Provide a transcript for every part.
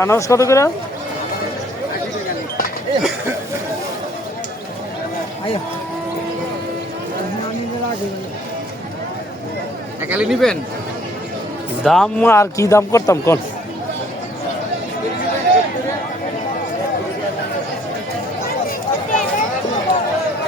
আনারস কত করে? নিবেন? দাম আর কি দাম করতাম কোন?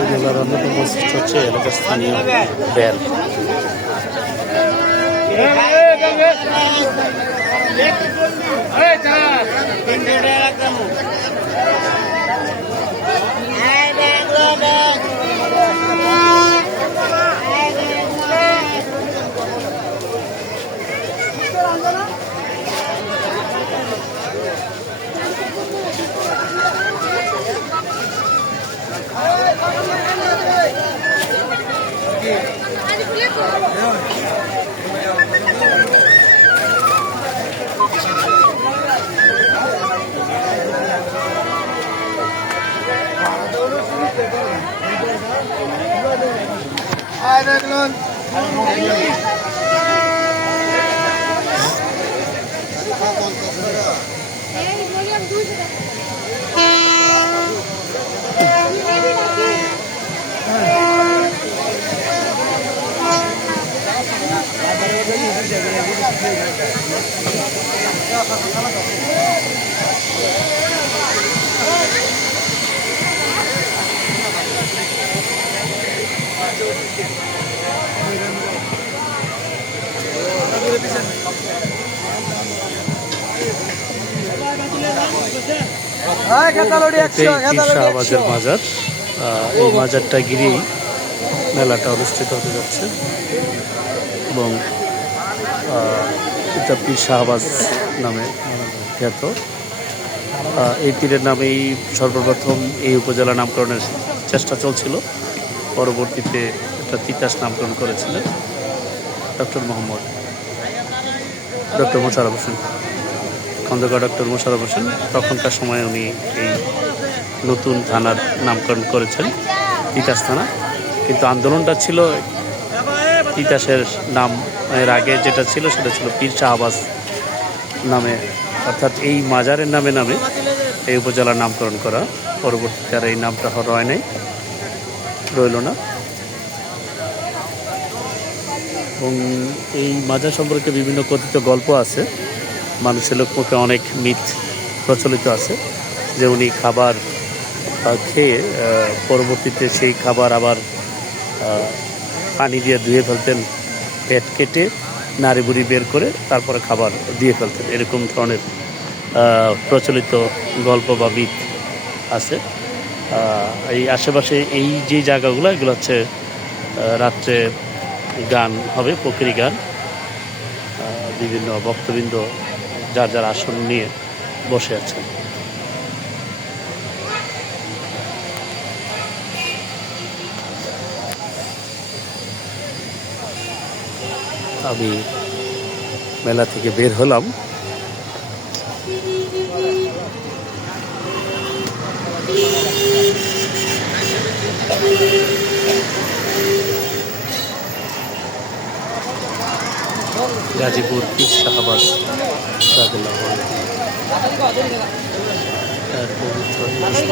এগুলোর অন্যতম বৈশিষ্ট্য হচ্ছে এলাকার স্থানীয় 아이들은 Thank you. এটাই পীর শাহবাজের মাজার। এই মাজারটা ঘিরেই মেলাটা অনুষ্ঠিত হতে যাচ্ছে। এবং এটা পীর শাহবাজ নামে খ্যাত। এই পীরের নামেই সর্বপ্রথম এই উপজেলা নামকরণের চেষ্টা চলছিল। পরবর্তীতে একটা তিতাস নামকরণ করেছিলেন। Doctor Mohammad doctor Mosharraf Hossain. Khandaker doctor Mosharraf Hossain, তখনকার সময় উনি এই নতুন থানার নামকরণ করেছেন, তিতাস থানা। কিন্তু আন্দোলনটা ছিল তিতাসের নাম, এর আগে যেটা ছিল সেটা ছিল পীর শাহবাজ নামে। অর্থাৎ এই মাজারের নামে নামে এই উপজেলার নামকরণ করা। পরবর্তীতে আর এই নামটা রয় নাই, রইল না। এবং এই মাজার সম্পর্কে বিভিন্ন কথিত গল্প আছে। মানুষের লোকমুখে অনেক মিথ প্রচলিত আছে যে উনি খাবার খেয়ে পরবর্তীতে সেই খাবার আবার পানি দিয়ে ধুয়ে ফেলতেন, পেট কেটে নাড়ি বুড়ি বের করে তারপরে খাবার দিয়ে ফেলতেন। এরকম ধরনের প্রচলিত গল্প বা মিথ আছে। এই আশেপাশে এই যে জায়গাগুলো, এগুলো হচ্ছে রাত্রে গান হবে প্রকৃতি গান। বিভিন্ন ভক্তবৃন্দ যার যার আসন নিয়ে বসে আছেন। আমি মেলা থেকে বের হলাম। গাজীপুর পীর শাহবাজ তার পবিত্র মসজিদ।